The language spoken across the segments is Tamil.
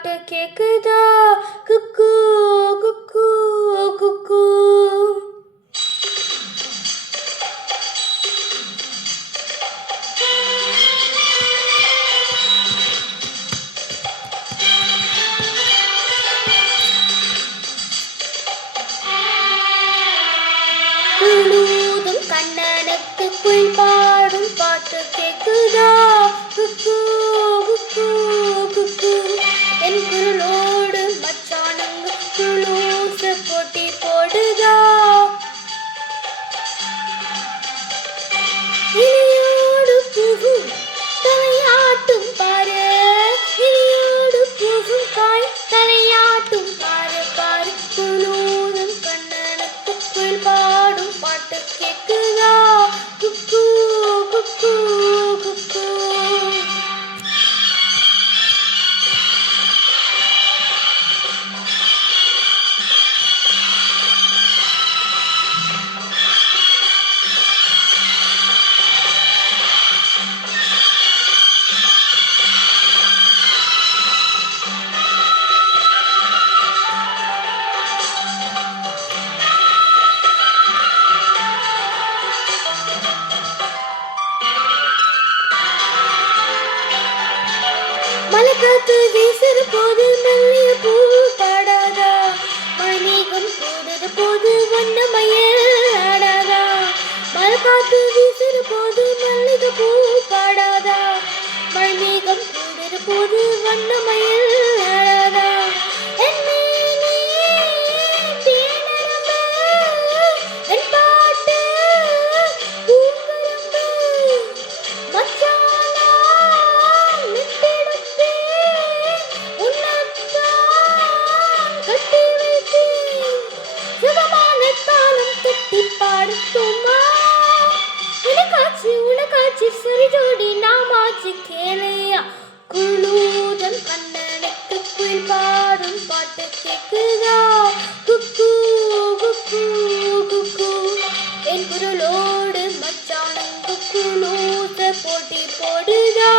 பாட்டு கேக்குதா? குக்கு குக்கு குக்கு. குழுதும் கண்ணனுக்கு குயில் பாடும் பாட்டு கேக்குதா? குக்கு குக்கு குக்கு. என் குரலோடு மச்சானுங்க குளூச போட்டி போடுதா? இனியோடு புகும் தலையாட்டும் பாரு, இனியோடு புகும் காய் தலையாட்டும் பாரு பாரு. குழுதும் கண்ணனுக்கு குயில் பாடும் பாட்டு கேக்குதா? குக்கு குக்கு குக்கு. மலைக்காத்து வீசுற போது மல்லிய பூ பாடாதா? மணிகம் கூடுற போது வண்ணமயில் ஆடாதா? மலைக்காத்து வீசுற போது மல்லிகை பூ பாடாதா? மணிகம் கூடுற போது வண்ணமயில் ஆடாதா? என் மேனியே தேனரம்பு, என் பாட்டு பூங்கரம்பு. மச்சானா கட்டி வைத்தேன் சுகமான தாளம் தட்டி பாடட்டுமா? உனக்காச்சு சரி ஜோடி நாமாச்சு கேளையா? குழுதம் கண்ணனுக்கு குயில் பாடும் பாட்டு கேக்குதா? குக்கு குக்கு குக்கு. என் குரலோடு மச்சானுங்க குளூச போட்டி போடுதா?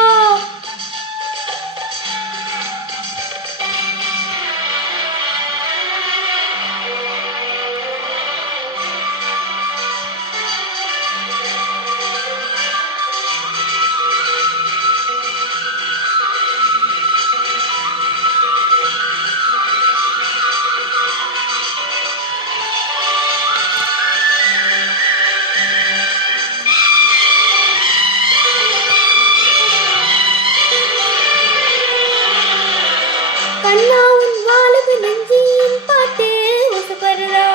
கண்ணா உன் வாழுது நெஞ்சின் பாட்டே ஒசுக்கிறதா?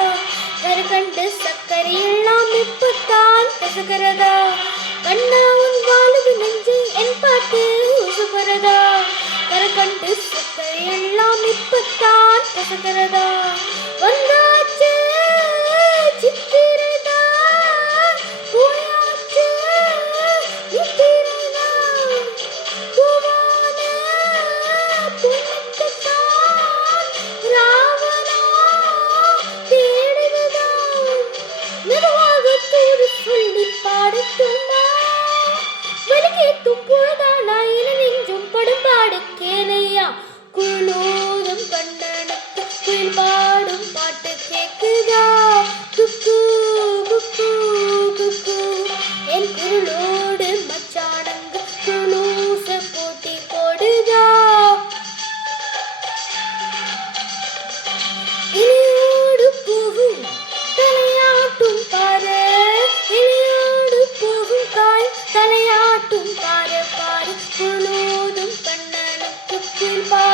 கருகண்டு சக்கரை எல்லாம் இப்பத்தான் கசக்கிறதா? கண்ணா உன் வாழுது நெஞ்சி என் பாட்டே ஒசுக்கிறதா? கருகண்டு சக்கரை எல்லாம் இப்பத்தான் கசக்கிறதா? வந்தாச்சு சித்திரதா, போயாச்சு நித்திரதா. பூவான பொண்ணுக்குத்தான் ராவணா தேடுவதான். மெதுவாக தூது சொல்லி பாடட்டுமா? வலிகேட்டும் பொழுதானா என நெஞ்சும் படும்பாடு கேளையா? குளூதும் கண்ணனுக்கு குயில் பாடும் பாட்டு கேக்குதா? குக்கு குக்கு குக்கு. என் குரலோடு மச்சானுங்க குளூச போட்டி போடுதா? இனியோடு புகும் தலையாட்டும் பாரு, இனியோடு புகும் காய் தலையாட்டும் பாரு பாரு. குளூதும் கண்ணனுக்கு குயில் பாடும்